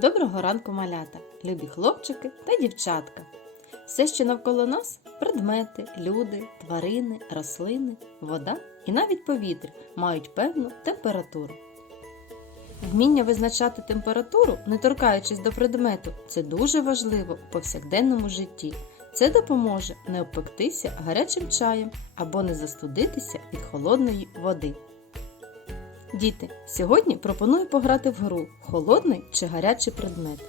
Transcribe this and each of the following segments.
Доброго ранку, малята, любі хлопчики та дівчатка. Все, що навколо нас предмети, люди, тварини, рослини, вода і навіть повітря мають певну температуру. Вміння визначати температуру, не торкаючись до предмету, це дуже важливо в повсякденному житті. Це допоможе не обпектися гарячим чаєм або не застудитися від холодної води. Діти, сьогодні пропоную пограти в гру холодний чи гарячий предмет.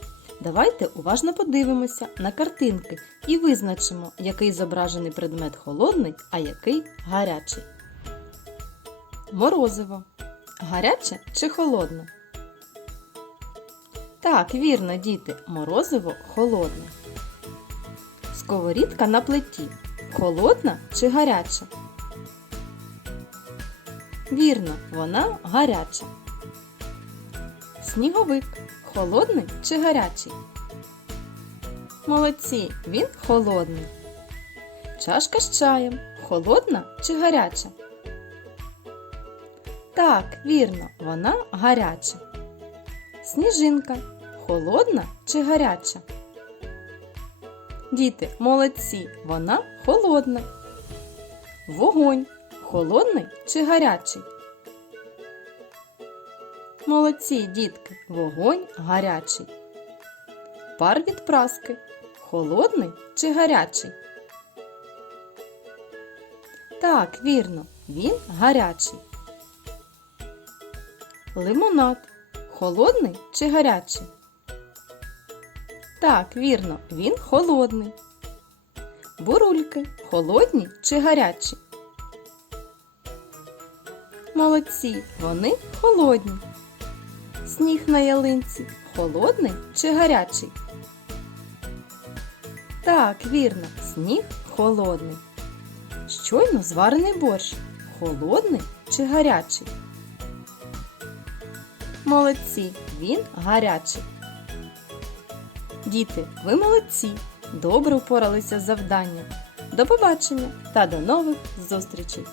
Давайте уважно подивимося на картинки і визначимо, який зображений предмет холодний, а який гарячий. Морозиво. Гаряче чи холодне? Так, вірно, діти, морозиво холодне. Сковорідка на плиті. Холодна чи гаряча? Вірно, вона гаряча. Сніговик холодний чи гарячий? Молодці, він холодний. Чашка з чаєм холодна чи гаряча? Так, вірно, вона гаряча. Сніжинка холодна чи гаряча? Діти, молодці, вона холодна. Вогонь холодний чи гарячий? Молодці, дітки, вогонь гарячий. Пар від праски холодний чи гарячий? Так, вірно, він гарячий. Лимонад холодний чи гарячий? Так, вірно, він холодний. Бурульки холодні чи гарячі? Молодці, вони холодні. Сніг на ялинці холодний чи гарячий? Так, вірно, сніг холодний. Щойно зварений борщ холодний чи гарячий? Молодці, він гарячий. Діти, ви молодці! Добре впоралися з завданням. До побачення та до нових зустрічей!